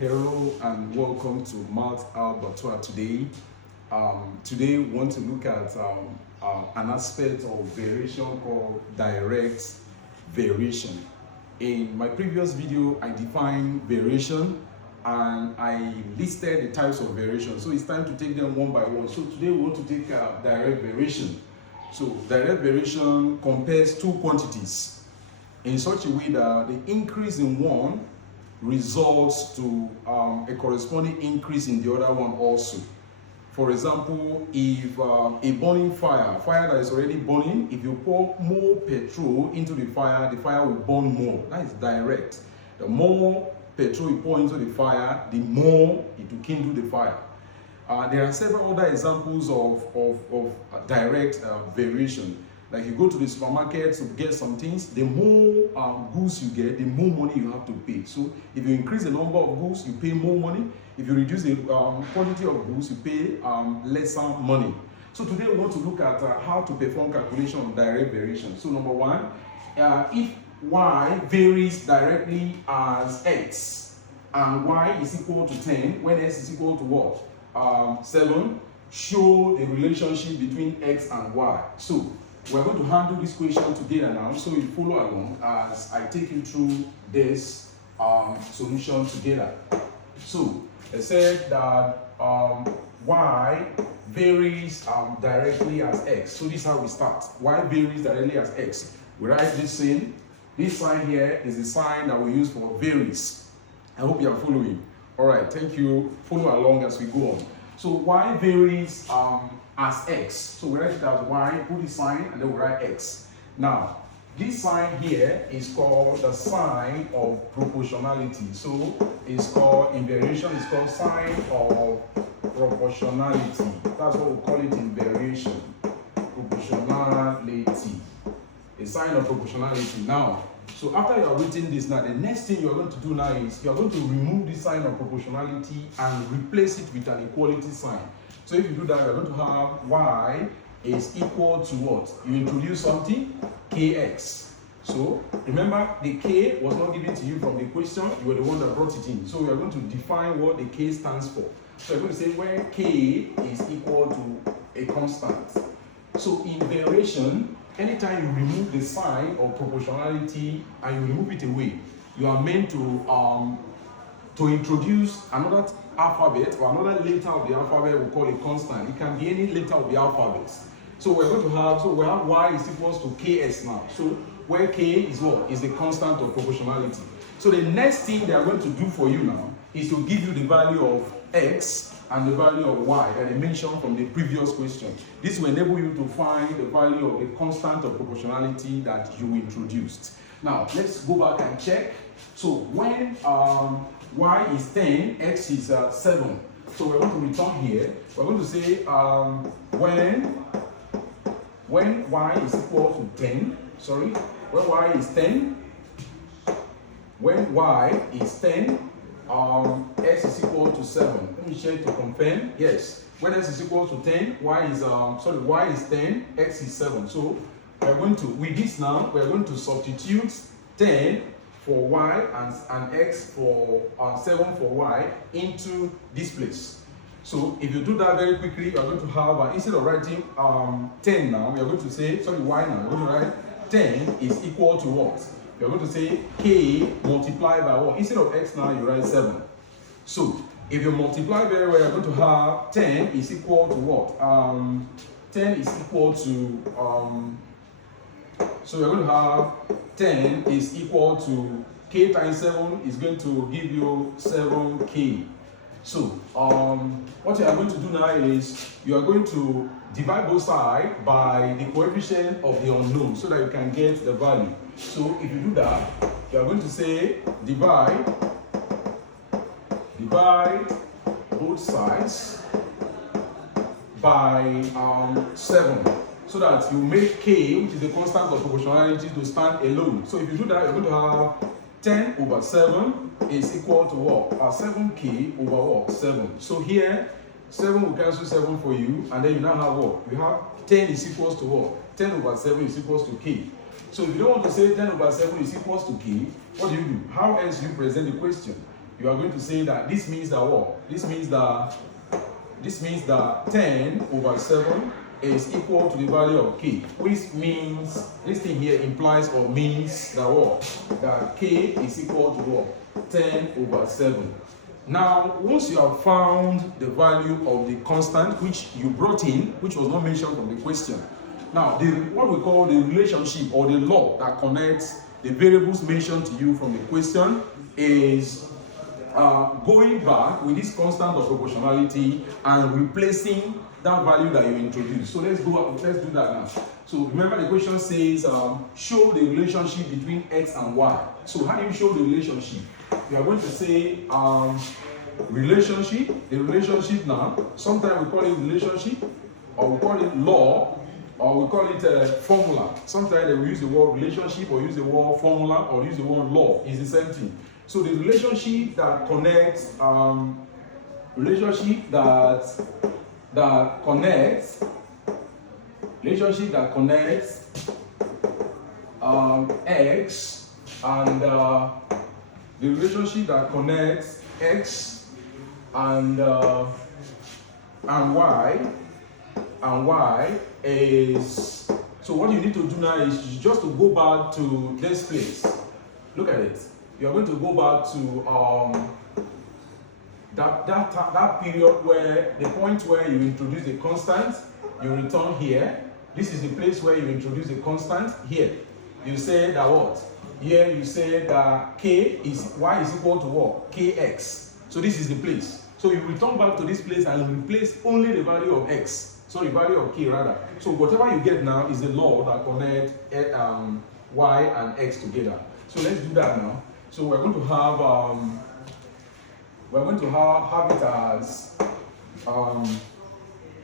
Hello and welcome to ABATTOIR today. Today we want to look at an aspect of variation called direct variation. In my previous video, I defined variation and I listed the types of variation. So it's time to take them one by one. So today we want to take direct variation. So direct variation compares two quantities in such a way that the increase in one results to a corresponding increase in the other one also. For example, if a burning fire that is already burning, if you pour more petrol into the fire will burn more. That is direct. The more petrol you pour into the fire, the more it will kindle the fire. There are several other examples of direct variation. Like you go to the supermarket to get some things, the more goods you get, the more money you have to pay. So if you increase the number of goods, you pay more money. If you reduce the quantity of goods, you pay lesser money. So today we want to look at how to perform calculation of direct variation. So number one, if y varies directly as x and y is equal to 10, when x is equal to what? 7, show the relationship between x and y. So we're going to handle this question together now, so you follow along as I take you through this solution together. So I said that y varies directly as x. So this is how we start. Y varies directly as x. We write this in. This sign here is the sign that we use for varies. I hope you are following. All right, thank you. Follow along as we go on. So y varies as x. So we write it as y, put the sign, and then we write x. Now, this sign here is called the sign of proportionality. So it's called, in variation, it's called sign of proportionality. That's what we call it in variation. Proportionality. A sign of proportionality. Now, so after you have written this now, the next thing you are going to do now is you are going to remove this sign of proportionality and replace it with an equality sign. So if you do that, you are going to have y is equal to what? You introduce something, kx. So remember, the k was not given to you from the question, you were the one that brought it in. So we are going to define what the k stands for. So we're going to say where k is equal to a constant. So in variation, anytime you remove the sign of proportionality and you remove it away, you are meant to introduce another alphabet or another letter of the alphabet we call a constant. It can be any letter of the alphabet. So we're going to have, so we have y is equals to ks now. So where k is what? Is the constant of proportionality. So the next thing they are going to do for you now is to give you the value of x and the value of y that I mentioned from the previous question. This will enable you to find the value of the constant of proportionality that you introduced. Now, let's go back and check. So when y is 10, x is 7. So we're going to return here. We're going to say when y is equal to 10, sorry, when y is 10, when y is 10, x is equal to 7. Let me check to confirm. Yes. When x is equal to 10, y is 10, x is 7. So we're going to, with this now, we're going to substitute 10 for y and x for 7 for y into this place. So if you do that very quickly, you're going to have, instead of writing 10 now, we are going to say, sorry, y now, we're going to write 10 is equal to what? You're going to say k multiplied by what? Instead of x now, you write 7. So if you multiply very well, you're going to have 10 is equal to what? 10 is equal to, so you're going to have 10 is equal to k times 7 is going to give you 7k. So what you are going to do now is you are going to divide both sides by the coefficient of the unknown so that you can get the value. So if you do that, you are going to say divide both sides by 7 so that you make k, which is the constant of proportionality, to stand alone. So if you do that, you're going to have 10 over 7 is equal to what? 7k over what? 7. So here, 7 will cancel 7 for you, and then you now have what? You have 10 is equals to what? 10 over 7 is equals to k. So if you don't want to say 10 over 7 is equals to k, what do? How else do you present the question? you are going to say that this means that what? This means that 10/7 is equal to the value of k, which means this thing here implies or means that what? That k is equal to what? 10/7. Now, once you have found the value of the constant which you brought in, which was not mentioned from the question, now what we call the relationship or the law that connects the variables mentioned to you from the question is going back with this constant of proportionality and replacing that value that you introduced. So let's do that now. So remember the question says show the relationship between x and y. So how do you show the relationship? You are going to say relationship. The relationship now, sometimes we call it relationship, or we call it law, or we call it formula. Sometimes they will use the word relationship or use the word formula or use the word law. It's the same thing. So the relationship that connects x and the relationship that connects x and y is, so what you need to do now is just to go back to this place. Look at it. You're going to go back to that period where the point where you introduce the constant, you return here. This is the place where you introduce the constant here. You say that what? Here you say that y is equal to what? Kx. So this is the place. So you return back to this place and replace only the value of x. Sorry, value of k rather. So whatever you get now is the law that connects y and x together. So let's do that now. So we're going to have it as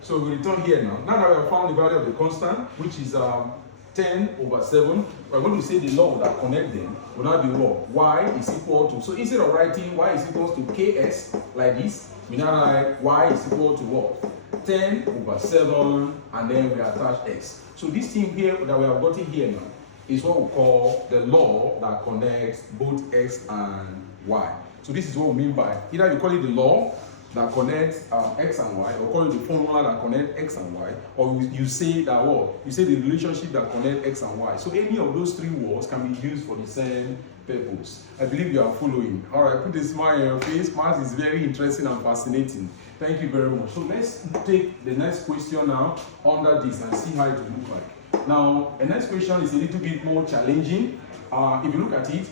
so we return here now. Now that we have found the value of the constant, which is 10/7, we're going to say the law that connect them will now be what? Y is equal to, so instead of writing y is equal to ks like this, we now write y is equal to what? 10/7, and then we attach x. So this thing here that we have gotten here now is what we call the law that connects both x and y. So this is what we mean by, either you call it the law that connects x and y, or call it the formula that connects x and y, or you say that what? You say the relationship that connects x and y. So any of those three words can be used for the same purpose. I believe you are following. All right, put a smile on your face. Math is very interesting and fascinating. Thank you very much. So let's take the next question now under this and see how it will look like. Now, the next question is a little bit more challenging. If you look at it,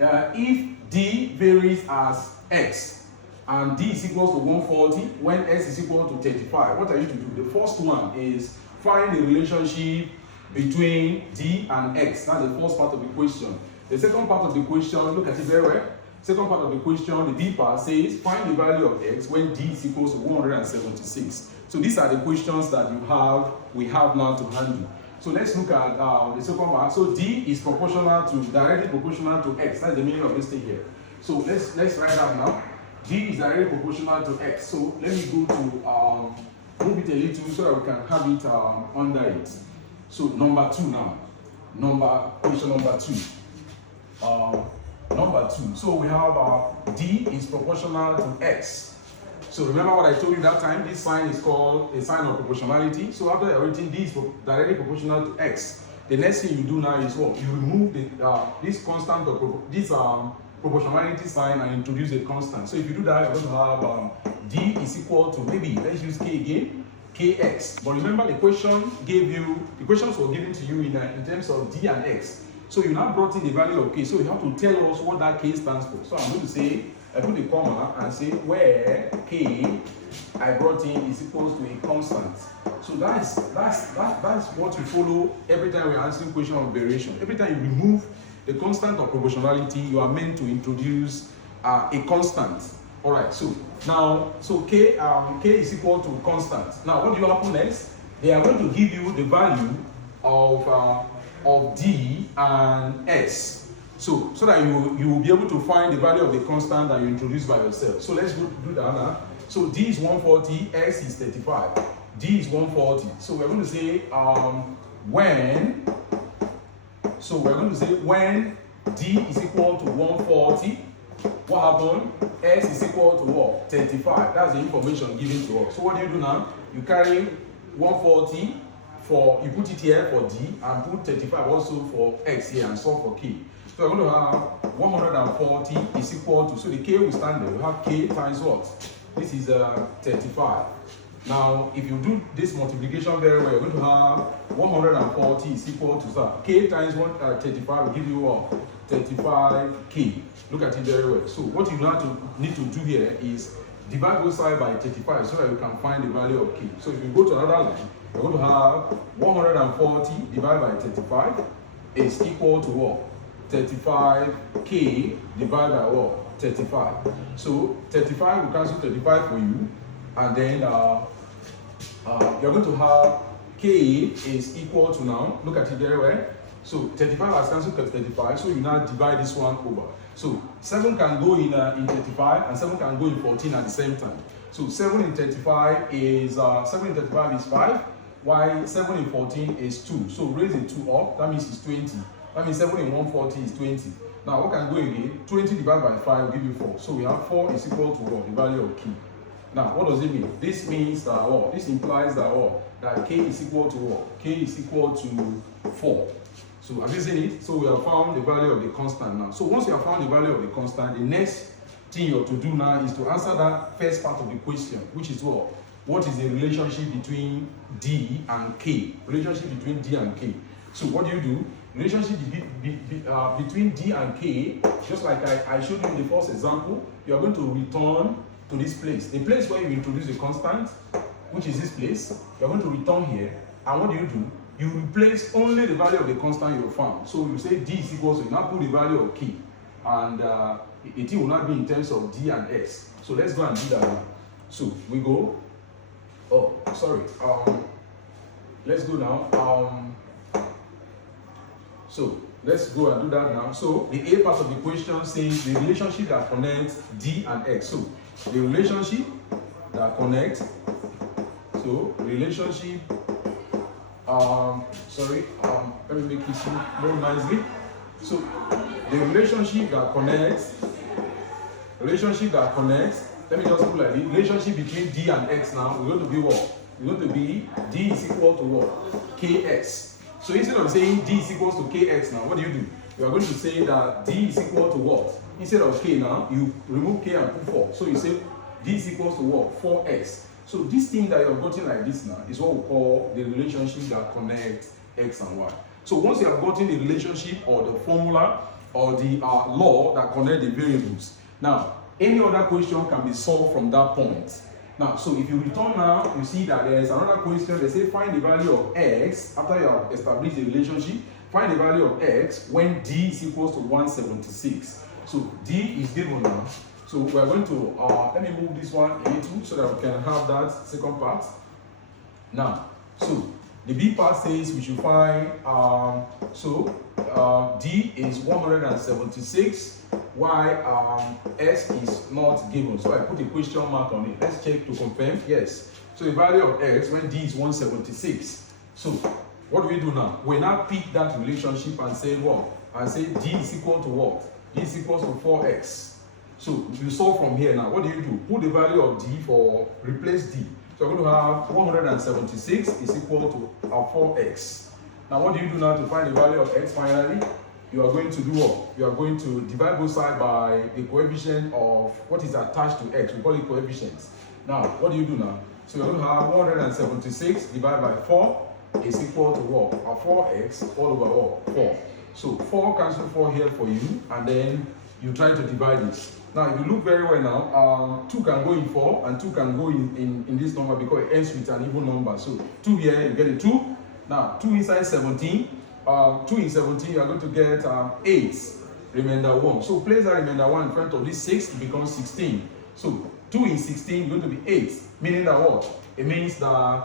if d varies as x and d is equal to 140 when x is equal to 35, what are you to do? The first one is find the relationship between d and x. That's the first part of the question. The second part of the question, look at it very well. Second part of the question, the d part says find the value of x when d is equal to 176. So these are the questions that we have now to handle. So let's look at the second part. So d is directly proportional to x. That's the meaning of this thing here. So let's write that now. d is directly proportional to x. So let me go to move it a little so that we can have it under it. So number 2 now. Question number 2. Number 2. So we have d is proportional to x. So remember what I told you that time? This sign is called a sign of proportionality. So after everything, d is directly proportional to x. The next thing you do now is what? You remove this constant of this proportionality sign and introduce a constant. So if you do that, you're going to have d is equal to, maybe let's use k again, kx. But remember the questions were given to you in terms of d and x. So you now brought in the value of k. So you have to tell us what that k stands for. So I'm going to say, I put a comma and say where k I brought in is equal to a constant. So that's what you follow every time we're answering question of variation. Every time you remove the constant of proportionality, you are meant to introduce a constant. All right. So now, k is equal to constant. Now, what do you happen next? They are going to give you the value of d and s. So that you will be able to find the value of the constant that you introduce by yourself. So let's go do that now. So d is 140, x is 35. D is 140. So we're going to say when d is equal to 140, what happened? S is equal to what? 35. That's the information given to us. So what do now? You carry 140 for, you put it here for D and put 35 also for X here and solve for K. So we're going to have 140 is equal to, so the K will stand there. We have K times what? This is 35. Now, if you do this multiplication very well, you're going to have 140 is equal to, so K times 35 will give you what? 35K. Look at it very well. So what you need to do here is divide both sides by 35 so that you can find the value of K. So if you go to another line, you're going to have 140 divided by 35 is equal to what? 35K divided by what? 35. So 35 will cancel 35 for you, and then you're going to have K is equal to, now look at it very well. So 35 has cancelled 35, so you now divide this one over. So 7 can go in 35 and 7 can go in 14 at the same time. So 7 in 35 is 5, while 7 in 14 is 2. So raise the 2 up, that means it's 20. That means 7 in 140 is 20. Now what can go again? 20 divided by 5 will give you 4. So we have 4 is equal to what? The value of K. Now what does it mean? This means that what? This implies that what? That K is equal to what? K is equal to 4. So have you seen it? So we have found the value of the constant now. So once you have found the value of the constant, the next thing you have to do now is to answer that first part of the question, which is what? What is the relationship between D and K? Relationship between D and K. So what do? Relationship between D and K, just like I showed you in the first example, you are going to return to this place. The place where you introduce the constant, which is this place, you are going to return here. And what do? You replace only the value of the constant you found. So you say D is equal to, you now put the value of K. And it will not be in terms of D and X. So let's go and do that now. So we go, oh, sorry. Let's go now. So let's go and do that now. So the A part of the question says the relationship that connects D and X. So the relationship that connects, so relationship, let me make it more nicely. So the relationship that connects, let me just put like the relationship between D and X now, we're going to be what? We're going to be D is equal to what? KX. So instead of saying D is equal to KX now, what do? You are going to say that D is equal to what? Instead of K now, you remove K and put 4. So you say D is equal to what? 4X. So this thing that you're gotten like this now is what we call the relationship that connects X and Y. So once you have gotten the relationship or the formula or the law that connect the variables, now any other question can be solved from that point. Now, so if you return now, you see that there is another question. They say find the value of X after you have established the relationship. Find the value of X when D is equal to 176. So D is given now. So we are going to, let me move this one a little so that we can have that second part. Now, so the B part says we should find, D is 176, while S is not given. So I put a question mark on it. Let's check to confirm. Yes. So the value of X when D is 176. So what do we do now? We now pick that relationship and say what? And say D is equal to what? D is equal to 4X. So you solve from here now. What do? Put the value of D for, replace D. So we're going to have 176 is equal to 4X. Now what do you do now to find the value of X finally? You are going to do what? You are going to divide both sides by the coefficient of what is attached to X. We call it coefficients. Now what do you do now? So you're going to have 176 divided by 4 is equal to what? 4X all over what? 4. So 4 cancel 4 here for you, and then you try to divide this. Now, if you look very well now, 2 can go in 4 and 2 can go in this number because it ends with an even number. So 2 here, you get a 2. Now, 2 inside 17. 2 in 17, you are going to get 8 remainder 1. So place that remainder 1 in front of this 6, it becomes 16. So 2 in 16 is going to be 8, meaning that what? It means that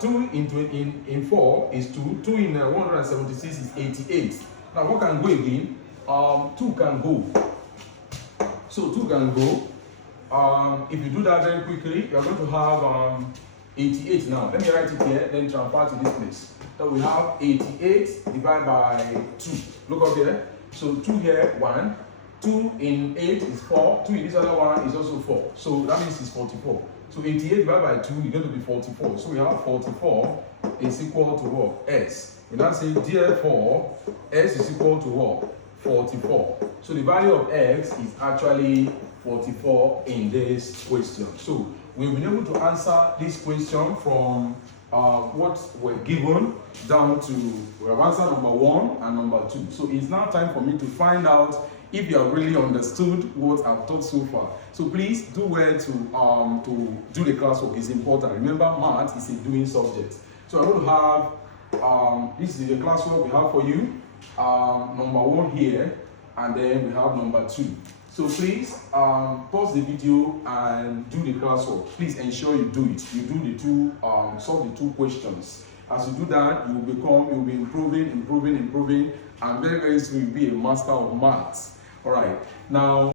2 in 4 is 2. 2 in 176 is 88. Now, what can go again? 2 can go. So 2 can go. If you do that very quickly, you are going to have 88 now. Let me write it here, then transfer to this place. So we have 88 divided by 2. Look up here. So 2 here, 1. 2 in 8 is 4, 2 in this other one is also 4. So that means it's 44. So 88 divided by 2 is going to be 44. So we have 44 is equal to what? S. We now say therefore S is equal to what? 44. So the value of X is actually 44 in this question. So we've been able to answer this question from what we're given down to, we have answered number 1 and number 2. So it's now time for me to find out if you have really understood what I've taught so far. So please do well to do the classwork. It's important. Remember, math is a doing subject. So I'm going to have, this is the classwork we have for you. Number 1 here, and then we have number 2. So please pause the video and do the classwork. Please ensure you do it. You do the two, solve the 2 questions. As you do that, you'll be improving, and very, very soon you'll be a master of maths. All right. Now,